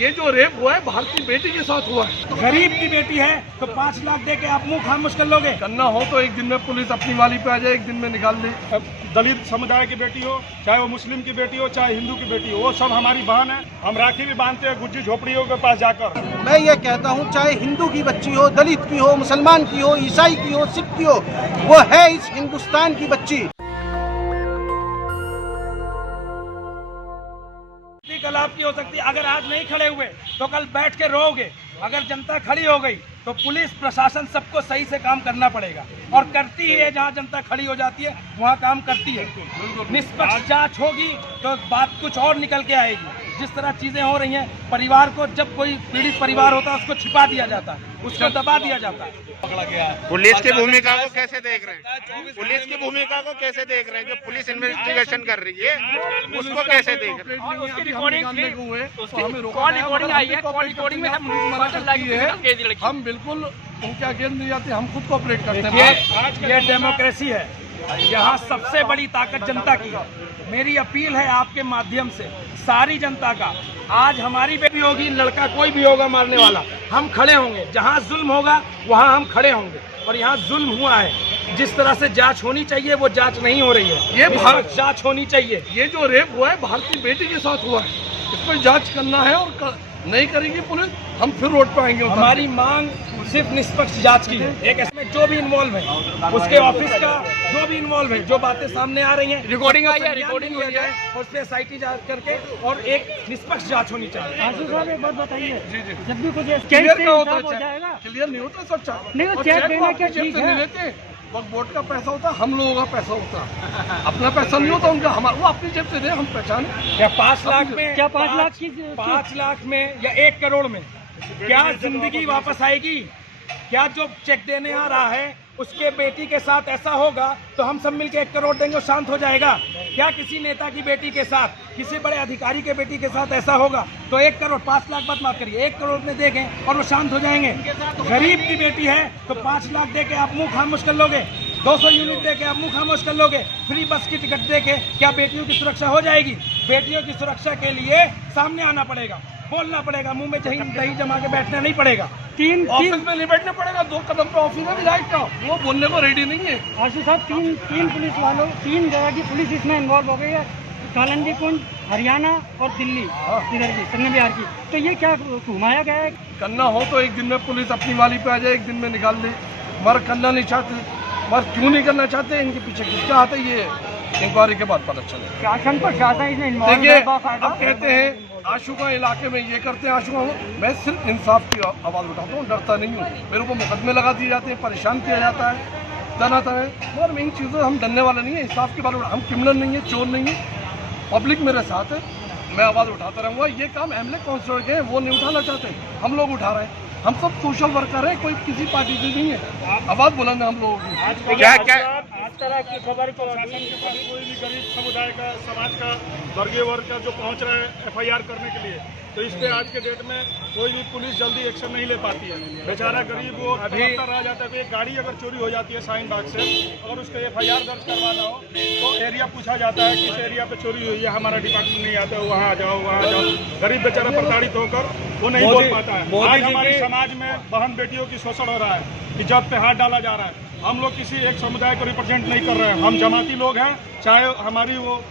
ये जो रेप हुआ है भारतीय बेटी के साथ हुआ है। गरीब की बेटी है तो 5 लाख दे के आप मुंह खामोश कर लोगे? करना हो तो एक दिन में पुलिस अपनी वाली पे आ जाए, एक दिन में निकाल दे। दलित समुदाय की बेटी हो, चाहे वो मुस्लिम की बेटी हो, चाहे हिंदू की बेटी हो, वो सब हमारी बहन है। हम राखी भी बांधते हैं गुज्जी झोपड़ियों के पास जाकर। मैं ये कहता हूँ, चाहे हिंदू की बच्ची हो, दलित की हो, मुसलमान की हो, ईसाई की हो, सिख की हो, वो है इस हिंदुस्तान की बच्ची। कल आपकी हो सकती है, अगर आज नहीं खड़े हुए तो कल बैठ के रोओगे। अगर जनता खड़ी हो गई तो पुलिस प्रशासन सबको सही से काम करना पड़ेगा, और करती है। जहां जनता खड़ी हो जाती है वहां काम करती है। निष्पक्ष जांच होगी तो बात कुछ और निकल के आएगी। जिस तरह चीजें हो रही हैं, परिवार को, जब कोई पीड़ित परिवार होता है उसको छिपा दिया जाता है, उसको दबा दिया जाता है। पकड़ा गया है। पुलिस की भूमिका को कैसे देख रहे हैं? पुलिस की भूमिका को कैसे देख रहे हैं? जो पुलिस इन्वेस्टिगेशन कर रही है उसको कैसे देख रहे हैं? उसकी रिकॉर्डिंग कॉल रिकॉर्डिंग आई है, कॉल रिकॉर्डिंग में हम बिल्कुल उनके अगेंस्ट नहीं जाते, हम खुद कोऑपरेट करते हैं। ये डेमोक्रेसी है, यहाँ सबसे बड़ी ताकत जनता की है। मेरी अपील है आपके माध्यम से सारी जनता का, आज हमारी बेटी होगी, लड़का कोई भी होगा मारने वाला, हम खड़े होंगे। जहाँ जुल्म होगा वहाँ हम खड़े होंगे, और यहाँ जुल्म हुआ है। जिस तरह से जांच होनी चाहिए वो जांच नहीं हो रही है। ये भारत जांच होनी चाहिए। ये जो रेप हुआ है भारतीय बेटी के साथ हुआ है, इस पर जांच करना है, और नहीं करेगी पुलिस, हम फिर रोड पर आएंगे। हमारी मांग सिर्फ निष्पक्ष जांच की है। एक इसमें जो भी इन्वॉल्व है, उसके ऑफिस का जो भी इन्वॉल्व है, जो बातें सामने आ रही हैं, रिकॉर्डिंग आई है, रिकॉर्डिंग हुई है, और उस पर SIT जांच करके और एक निष्पक्ष जांच होनी चाहिए। आशु साहब एक बात बताइए, जी जी, जब भी कुछ क्लियर का होता हो है, जाएगा, क्लियर नहीं होता सब नहीं, वो चेक देना क्या ठीक है? लेते वक्त वोट का पैसा होता, हम लोगों का पैसा होता, अपना पैसा नहीं होता उनका, हमारा वो अपनी जेब से दे, हम पहचाने। क्या 5 लाख में, क्या 5 लाख की 5 लाख में या 1 करोड़ में क्या जिंदगी वापस आएगी? क्या जो चेक देने आ रहा है उसके बेटी के साथ ऐसा होगा तो हम सब मिलकर 1 करोड़ देंगे और शांत हो जाएगा? क्या किसी नेता की बेटी के साथ, किसी बड़े अधिकारी के बेटी के साथ ऐसा होगा तो 1 करोड़, 5 लाख बात माफ करिए, 1 करोड़ में देंगे और वो शांत हो जाएंगे? गरीब की बेटी है तो 5 लाख दे के आप मुंह खामोश कर लोगे? 200 यूनिट दे के आप मुंह खामोश कर लोगे? फ्री बस की टिकट दे के क्या बेटियों की सुरक्षा हो जाएगी? बेटियों की सुरक्षा के लिए सामने आना पड़ेगा, बोलना पड़ेगा, मुंह में दही जमा के बैठना नहीं पड़ेगा। ऑफिस में नहीं बैठना पड़ेगा, 2 कदम पे ऑफिस है विधायक का, वो बोलने को रेडी नहीं है। आशु साहब, तीन पुलिस वालों, 3 जगह की पुलिस इसमें इन्वॉल्व हो गई है, कालंजी कुंज, हरियाणा और दिल्ली, इधर की संघ बिहार की। तो ये क्या घुमाया गया है? करना हो तो एक दिन में पुलिस अपनी वाली पे आ जाए, एक दिन में निकाल दे। मगर करना नहीं चाहते, मगर क्यों नहीं करना चाहते, इनके पीछे किसका हाथ है, ये इंक्वायरी के बाद पता चले। शासन प्रशासन इसमें इन्वॉल्व देखिए, है। अब कहते हैं आशुका इलाके में ये करते हैं, आशुका हूँ, मैं सिर्फ इंसाफ की आवाज़ उठाता हूँ, डरता नहीं हूँ। मेरे को मुकदमे लगा दिए जाते हैं, परेशान किया जाता है, तनाता है, मगर इन चीज़ों हम डरने वाले नहीं है। इंसाफ की बात, हम क्रिमिनल नहीं है, चोर नहीं है, पब्लिक मेरे साथ है, मैं आवाज़ उठाता रहूँगा। ये काम एमएलए काउंसिलर के हैं, वो नहीं उठाना चाहते, हम लोग उठा रहे हैं। हम सब सोशल वर्कर हैं, कोई किसी पार्टी से नहीं है। आवाज़ बुलंद है हम लोगों की। क्या आज तरह की खबर प्रशासन के पास कोई भी गरीब समुदाय का, समाज का, वर्गीय वर्ग का जो पहुंच रहा है FIR करने के लिए, तो इस पे आज के डेट में कोई भी पुलिस जल्दी एक्शन नहीं ले पाती है। बेचारा गरीब वो अभी रह जाता है। एक गाड़ी अगर चोरी हो जाती है शाहीन बाग से, अगर उसका FIR दर्ज करवाना हो तो एरिया पूछा जाता है, किस एरिया पे चोरी हुई है, हमारा डिपार्टमेंट नहीं आता है, वहाँ आ जाओ, वहाँ आ जाओ। गरीब बेचारा प्रताड़ित होकर वो नहीं बोल पाता है। आज हमारे समाज में बहन बेटियों की शोषण हो रहा है, इज्जत पे हाथ डाला जा रहा है। हम लोग किसी एक समुदाय को रिप्रेजेंट नहीं कर रहे हैं, हम जमाती लोग हैं। चाहे हमारी वो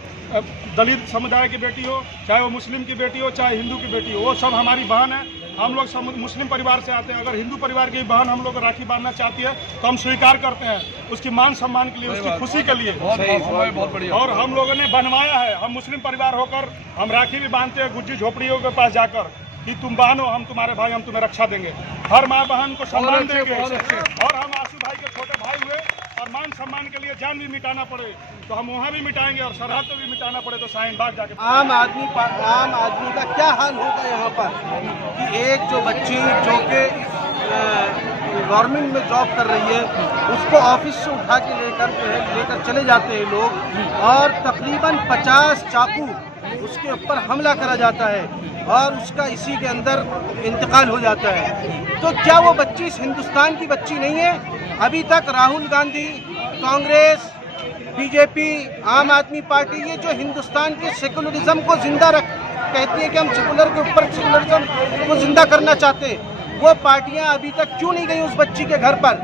दलित समुदाय की बेटी हो, चाहे वो मुस्लिम की बेटी हो, चाहे हिंदू की बेटी हो, वो सब हमारी बहन है। हम लोग मुस्लिम परिवार से आते हैं। अगर हिंदू परिवार की बहन हम लोग को राखी बांधना चाहती है तो हम स्वीकार करते हैं, उसकी मान सम्मान के लिए, उसकी खुशी के लिए। बहुत बढ़िया। और हम लोगों ने बनवाया है, हम मुस्लिम परिवार होकर हम राखी भी बांधते हैं गुज्जी झोपड़ियों के पास जाकर कि तुम बहन हो, हम तुम्हारे भाई, हम तुम्हें रक्षा देंगे, हर माँ बहन को सम्मान देंगे। और हम आशु भाई के छोटे भाई हुए, और मान सम्मान के लिए जान भी मिटाना पड़े तो हम वहाँ भी मिटाएंगे, और सरहद पे भी मिटाना पड़े तो शाहीन बाग जाके। आम आदमी का क्या हाल होगा यहाँ पर कि एक जो बच्ची जो कि गवर्नमेंट में जॉब कर रही है, उसको ऑफिस से उठा के लेकर चले जाते हैं लोग, और तकरीबन 50 चाकू उसके ऊपर हमला करा जाता है और उसका इसी के अंदर इंतकाल हो जाता है। तो क्या वो बच्ची इस हिंदुस्तान की बच्ची नहीं है? अभी तक राहुल गांधी, कांग्रेस, बीजेपी, आम आदमी पार्टी, ये जो हिंदुस्तान के सेकुलरिज्म को जिंदा कहती है कि हम सेकुलर के ऊपर सेकुलरिज्म को जिंदा करना चाहते हैं, वो पार्टियां अभी तक क्यों नहीं गई उस बच्ची के घर पर,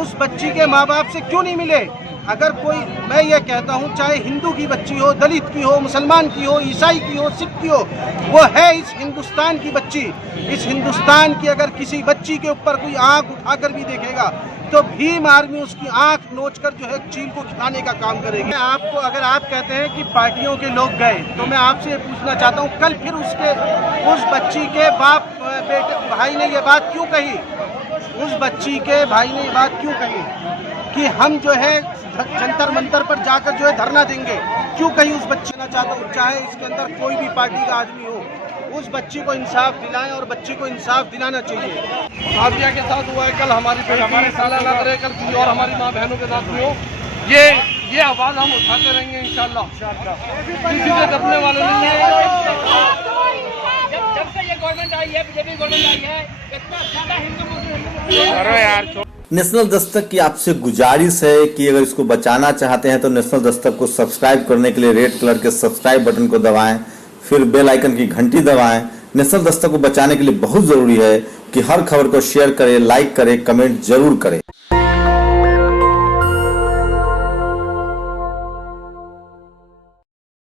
उस बच्ची के माँ बाप से क्यों नहीं मिले? अगर कोई, मैं ये कहता हूँ, चाहे हिंदू की बच्ची हो, दलित की हो, मुसलमान की हो, ईसाई की हो, सिख की हो, वो है इस हिंदुस्तान की बच्ची। इस हिंदुस्तान की अगर किसी बच्ची के ऊपर कोई आंख उठाकर भी देखेगा तो भीम आर्मी उसकी आंख नोचकर जो है चील को खिलाने का काम करेगी। मैं आपको, अगर आप कहते हैं कि पार्टियों के लोग गए, तो मैं आपसे ये पूछना चाहता हूँ, कल फिर उस बच्ची के बाप बेटे भाई ने ये बात क्यों कही? उस बच्ची के भाई ने ये बात क्यों कही कि हम जो है जंतर मंतर पर जाकर जो है धरना देंगे? क्यों कही उस बच्ची? ना चाहता हूँ, चाहे इसके अंदर कोई भी पार्टी का आदमी हो, उस बच्ची को इंसाफ दिलाएं और बच्ची को इंसाफ दिलाना चाहिए। आदिया के साथ हुआ है, कल हमारी बेटी सालाना करे, कल किसी और हमारी माँ बहनों के साथ भी हो। ये आवाज़ हम उठाते रहेंगे इंशाल्लाह। किसी से डरने वाले नहीं है। जब से ये गवर्नमेंट आई है, बीजेपी गवर्नमेंट आई है, इतना ज्यादा हिंदू मुस्लिम नेशनल दस्तक की आपसे गुजारिश है कि अगर इसको बचाना चाहते हैं तो नेशनल दस्तक को सब्सक्राइब करने के लिए रेड कलर के सब्सक्राइब बटन को दबाएं, फिर बेल आइकन की घंटी दबाएं। नेशनल दस्तक को बचाने के लिए बहुत जरूरी है कि हर खबर को शेयर करें, लाइक करें, कमेंट जरूर करें।